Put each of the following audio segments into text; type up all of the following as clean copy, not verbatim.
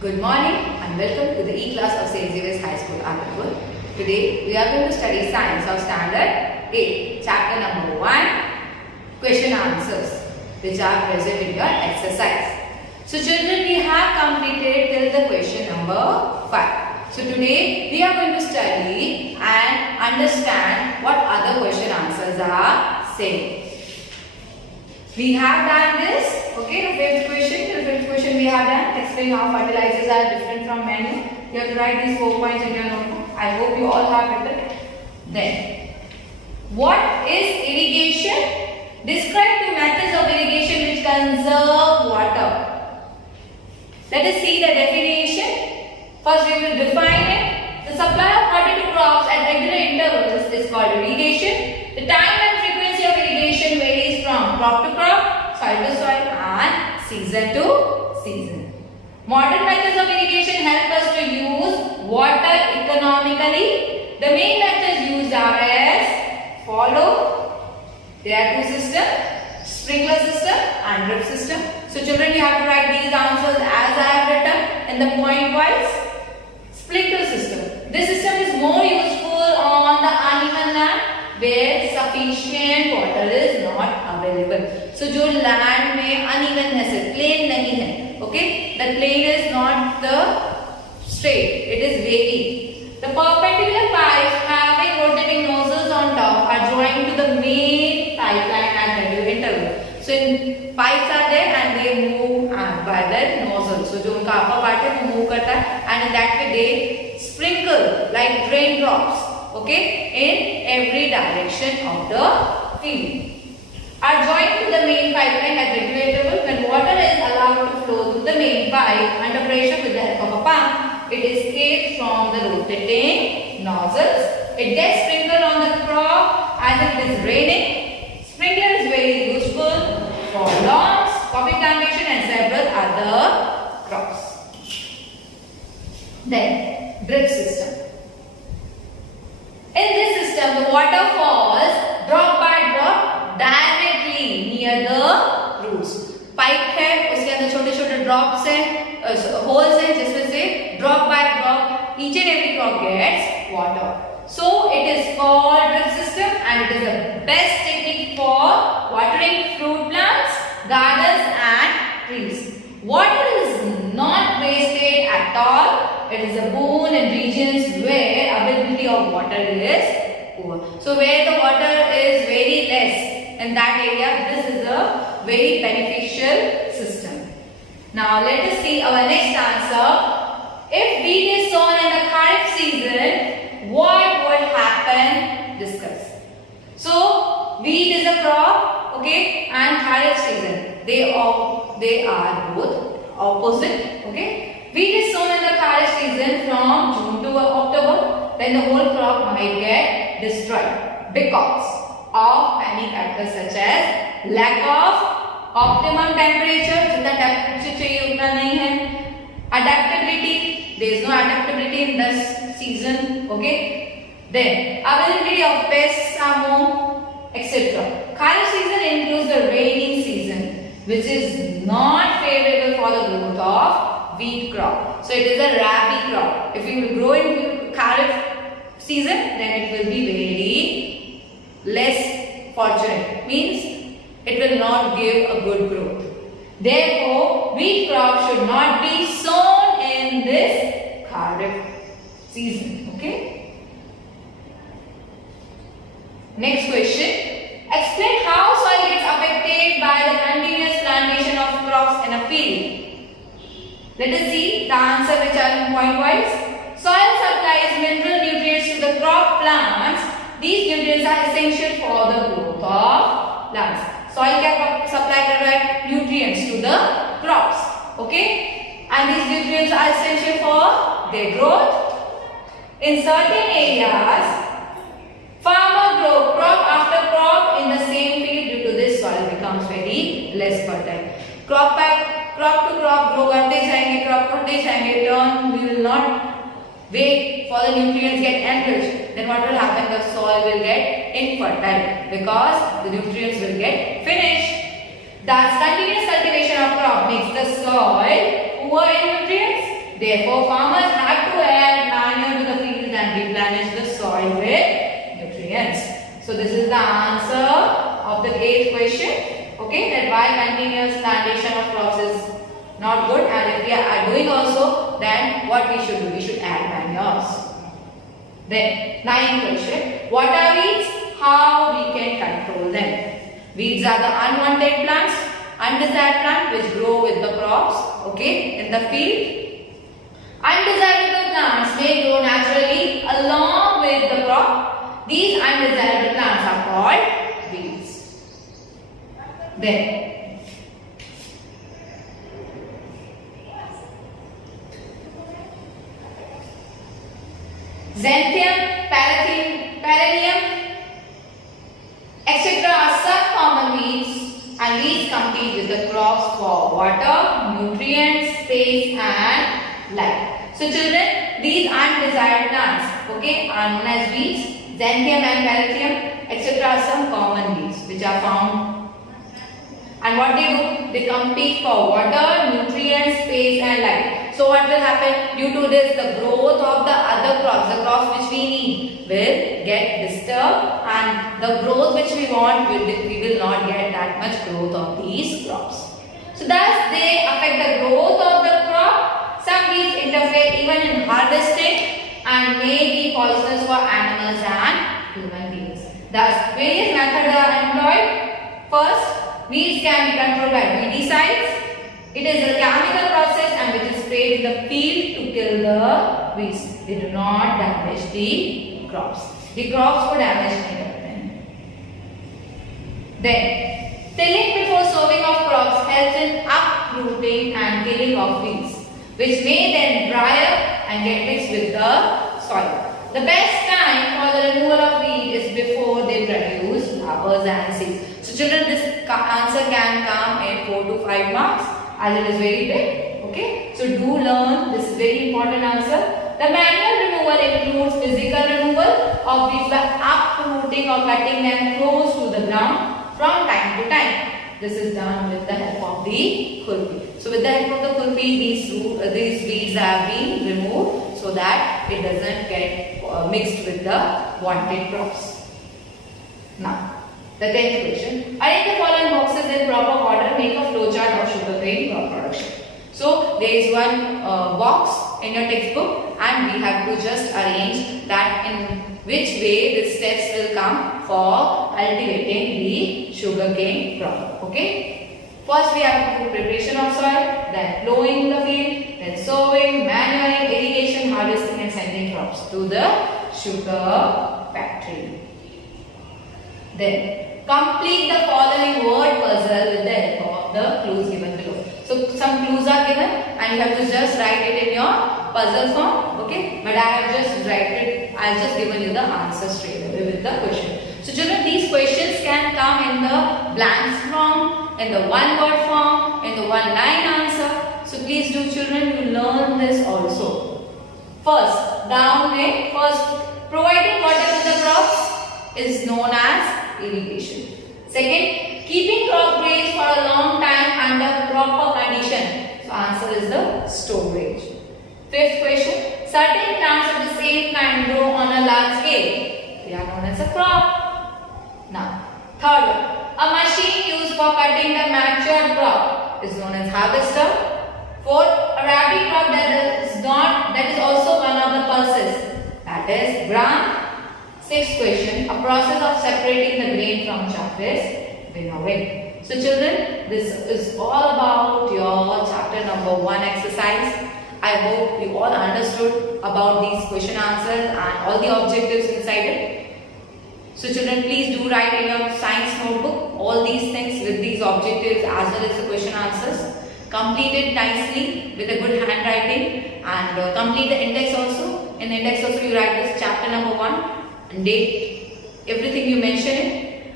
Good morning and welcome to the E-class of St. Xavier's High School, Anandpur. Today we are going to study Science of Standard 8, Chapter number 1, Question Answers, which are present in your exercise. So children, we have completed till the question number 5. So today we are going to study and understand what other question answers are saying. We have done this, okay, the fifth question we have done. Explain how fertilizers are different from manure. You have to write these 4 points in your notebook. I hope you all have written. Then, what is irrigation? Describe two methods of irrigation which conserve water. Let us see the definition. First we will define it. The supply of water to crops at regular intervals is called irrigation. The time and frequency of irrigation varies from crop to crop, soil to soil and season to season. Modern methods of irrigation help us to use water economically. The main methods used are as follow. There are two systems, sprinkler system and drip system. So children, you have to write these answers as I have written in the point wise. Sprinkler system. This system is more useful on the uneven land where sufficient water is not available. So जो land में unevenness है, plain नहीं है, okay? The plane is not the straight, it is wavy. The perpendicular pipes having rotating nozzles on top are joined to the main pipeline at regular interval. So pipes are there and they move by the nozzle. So जो उनका upper part है वो move करता है and in that way they sprinkle like raindrops, okay, in every direction of the field. Are joined to the main pipeline at regular interval. When water is allowed to flow through the main pipe under pressure with the help of a pump, it escapes from the rotating nozzles. It gets sprinkled on the crop as if it is raining. Sprinkler is very useful for lawns, coffee plantation and several other crops. Then, drip system. In this system, the water falls drop by drop directly near the roots. Pipe है, उसके अंदर छोटे-छोटे drops हैं, holes हैं, जिसमें से drop by drop each and every crop gets water. So it is called drip system and it is the best technique for watering fruit plants, gardens and trees. Water is not wasted at all. It is a boon in regions where availability of water is poor. So where the water is very less in that area, this is a very beneficial system. Now let us see our next answer. If wheat is sown in the Kharif season, what would happen? Discuss. So wheat is a crop, okay, and Kharif season. They are both opposite, okay. Wheat is sown in the Kharif season from June to October. Then the whole crop might get destroyed because of many factors such as lack of optimum temperature, जितना temperature चाहिए उतना नहीं है. Adaptability, there is no adaptability in this season, okay. Then availability of pests are more, etc. Kharif season includes the rainy season, which is not favorable for the growth of wheat crop. So it is a rabi crop. If you will grow in Kharif season, then it will be very less fortunate. Means it will not give a good growth. Therefore, wheat crop should not be sown in this Kharif season. Okay. Next question. Explain how soil gets affected by the continuous plantation of crops in a field. Let us see the answer which are in point wise. Soil supplies mineral nutrients to the crop plants. These nutrients are essential for the growth of plants. Soil क्या supply कर रहा है? Nutrients to the crops. Okay? And these nutrients are essential for their growth. In certain areas, farmers grow crop after crop in the same field. Due to this, soil becomes very less fertile. Crop to crop grow करते जाएंगे, crop करते जाएंगे. Turn, we will not wait for the nutrients get enriched. Then what will happen? The soil will get infertile because the nutrients will get finished. Thus, continuous cultivation of crop makes the soil poor in nutrients. Therefore, farmers have to add manure to the field and replenish the soil with nutrients. So this is the answer of the 8th question. Okay, that why continuous plantation of crops is not good, and if we are doing also, then what we should do? We should add manures. Then 9th question. What are weeds? How we can control them? Weeds are the unwanted plants, undesired plants which grow with the crops, okay, in the field. Undesirable plants may grow naturally along with the crop. These undesirable plants are called weeds. Then Xanthium, Paralium, etc. are some common weeds, and weeds compete with the crops for water, nutrients, space and light. So children, these undesired plants, okay, are known as weeds. Xanthium and Paralium, etc. are some common weeds which are found. And what they do? They compete for water, nutrients, space and light. So what will happen? Due to this, the growth of the other crops, the crops which we need, will get disturbed, and the growth which we want, we will not get that much growth of these crops. So thus they affect the growth of the crop. Some weeds interfere even in harvesting and may be poisonous for animals and human beings. Thus various methods are employed. First, weeds can be controlled by weedicides. It is a chemical process and which is sprayed in the field to kill the weeds. They do not damage the crops. The crops were damaged later. Then, tilling before sowing of crops helps in uprooting and killing of weeds, which may then dry up and get mixed with the soil. The best time for the removal of weed is before they produce flowers and seeds. So children, this answer can come in 4 to 5 marks as it is very big. Okay, so do learn, this is very important answer. The manual removal includes physical removal of weeds by uprooting or cutting them close to the ground from time to time. This is done with the help of the khurpi. So with the help of the khurpi, these weeds have been removed so that it doesn't get mixed with the wanted crops. Now, the 10th question. Arrange the following boxes in proper order. Make a flowchart of sugarcane crop production. So there is one box in your textbook, and we have to just arrange that in which way the steps will come for cultivating the sugarcane crop. Okay. First we have to do preparation of soil, then plowing the field, then sowing, manuring, irrigation, harvesting and sending crops to the sugar factory. Then complete the following word puzzle with the help of the clues given below. So some clues are given and you have to just write it in your puzzle form. Okay, but I have just given you the answer straight away with the question. So children, these questions can come in the blanks form, in the one word form, in the one line answer. So please do children, you learn this also. First, providing water to the crops is known as irrigation. Second, keeping crop grains for a long time under proper condition. So answer is the storage. Fifth question, certain plants of the same kind grow on a large scale. They are known as a crop. Now, third one, a machine used for cutting the matured crop is known as harvester. Fourth, a rabi crop that is also one of the pulses, that is gram. Sixth question, a process of separating the grain from chaff is winnowing. So children, this is all about your chapter number 1 exercise. I hope you all understood about these question answers and all the objectives inside it. So children, please do write in your science notebook all these things with these objectives as well as the question answers. Complete it nicely with a good handwriting and complete the index also. In the index also you write this chapter number 1 and date, everything you mention it.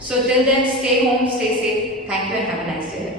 So till then, stay home, stay safe. Thank you and have a nice day.